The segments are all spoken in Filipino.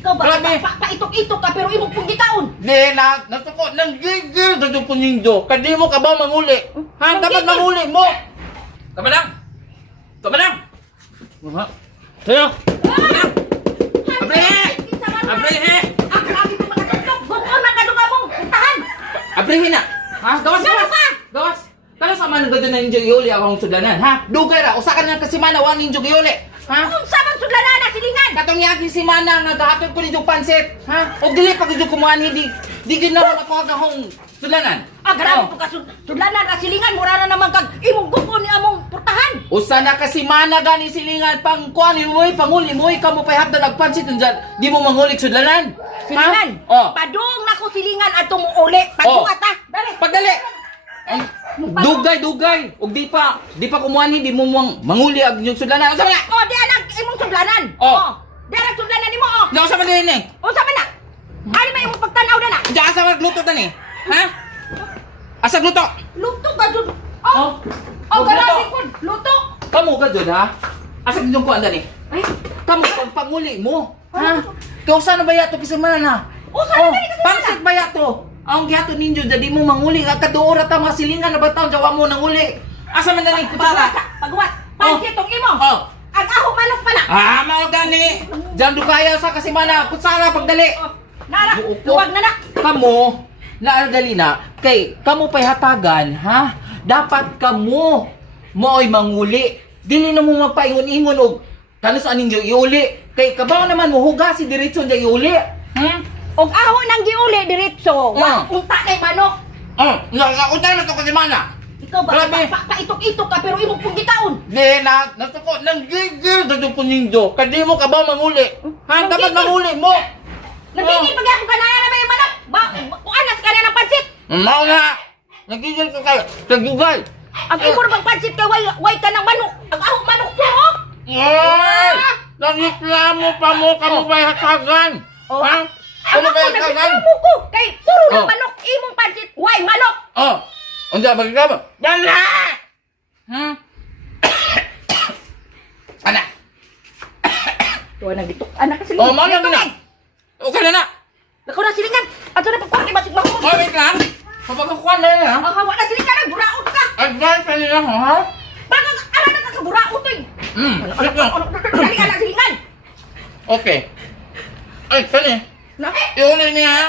Ikaw ba? Grabe. Paitok-itok ka pero imong pong gikaon. Di na, natuko, nang gigil sa po ninyo. Kadi mo ka ba manguli? Ha? Dapat manguli mo. Kamadang! Kamadang! Mama? Sa'yo! Kamadang! Abrihe! Abrihe! Ah, grabe mo makatutok. Bukon man kadto ka mong puntahan. Abrihe na! Ha? Gawas! Sino Gawas! ka? Gawas! Kano sa man gado na ninyo iuli akong sudlanan, ha? Dugay ra, usa ka na kasi manawa ninyo iuli. Ha? Unsa man sudlanan na silingan? Katong yakin si Mana nga gahatod ko ninyo pansit, ha? O dili pa gud kumuan di gid na ako agahong sudlanan. Ah, grabe po ka sudlanan na silingan. Mura na naman kag imong gupon ni among portahan. Usa na kasi Mana gani silingan pang kuanin mo panguli mo kamo pay hapda nagpansit unsa di mo mangulik sudlanan. Silingan. Oh. Padung nako silingan atong uli. Pagbuhat ta. Dali. Pagdali. Dugay. Og di pa kumuan di mo manguli ag inyong sudlanan. Unsa man na? Oh, di anak imong sudlanan. Oh. Di anak sudlanan nimo oh. Unsa man din ni? Unsa man na? Ano may imong pagtanaw na na? Diya asa magluto tani? Ha? Asa luto? Luto ka jud. Oh. Oh. Oh, Luto. grabe kun. Luto. Kamu ka jud ha? Asa inyong kuan dani? Ay. Kamu pagmuli mo. Ha? Kausa na ba yato kisamanan ha? Usa na gani kasi Pangsit ba yato? Ang gihato ninyo jadi mo manguli nga kaduora ta mga silingan na bataw jawa mo nanguli. Asa man dani kutsara? Pagwat. Pansit tong imo. Oh. Ang aho manok pa na. Ah, mao gani. Diyan dugaya sa kasi mana kutsara pagdali. Oh. Nara. Buok. Luwag na na. Kamo naadali na kay kamo pay hatagan ha? Dapat kamo mo'y manguli. Dili na mo mapaingon-ingon og kanos aning iuli. Kay kabaw naman mo hugasi diretso diya iuli. Og aho nang giuli diretso. Wa unta kay manok. Nakakutay na to kasi mana. Ikaw ba? Grabe. Paitok-itok ka pero imong pong gikaon. Di na, natuko, nang gigil sa po ninyo. Kadi mo ka ba manguli? Ha? Nang Dapat gigil? manguli mo. Nagigil pag ako kanaya na may manok. Ba, kung anas ka na ng pansit. Mao nga. Nagigil ka kayo. Tagugay. Ang imo bang pansit kay way ka ng manok. Ang aho manok po oh. Ay! Nagreklamo pa mo kamo ba'y hatagan? Oh. Ha? Ang Kamo ako ba'y hatagan? nagreklamo ko kay puro ng Oh. manok imong pansit. Way manok. Oh. Unsa magreklamo? Dala! Ha? Anak. Tuwa nang gituk. Anak kasi. Oh, mo na na. Okay na na. Nako na silingan. Ato na pagkuhan kay basig mahumog. Oh, wait lang. Kapag-kukuhan na yun, ha? Ang hawa na silingan ang buraot ka. Advance pa nila, ha? Bakit ala na ka buraot eh. Wait lang. Dali ka na silingan. Okay. Ay, sali. Na. Iuli niya, ha?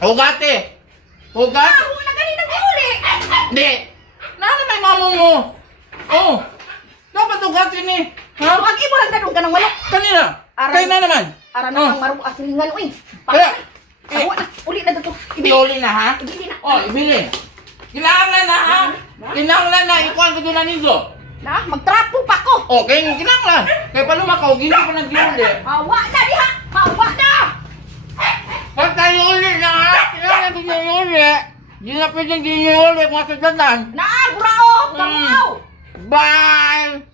Hugate. Hugat? Aho na gani nang giuli. Hindi. Nana may mamo mo. Oh. Dapat hugatin ni. Ha? Wag imo lang dadong ka ng manok. Kanina. Aray. Kayo na naman. Ara na ang marong asilingan uy. Kaya. Awa na. Uli na dito. Iuli na, ha? Ibili na. Oh, ibili. Kinahanglan na, ha? Kinahanglan na. Ikuan ko doon na nito. Na, magtrapo pa ko. Oh, kaya kinahanglan. Kaya pa lumakaw, hindi ko nag-iuli. Hawa na diha. Hawa na. Pag tayo uli na, ha? Kinahanglan ko yung uli. Hindi na pwedeng di niyo uli kung masadatan. Na, buraot. Kamuaw. Bye!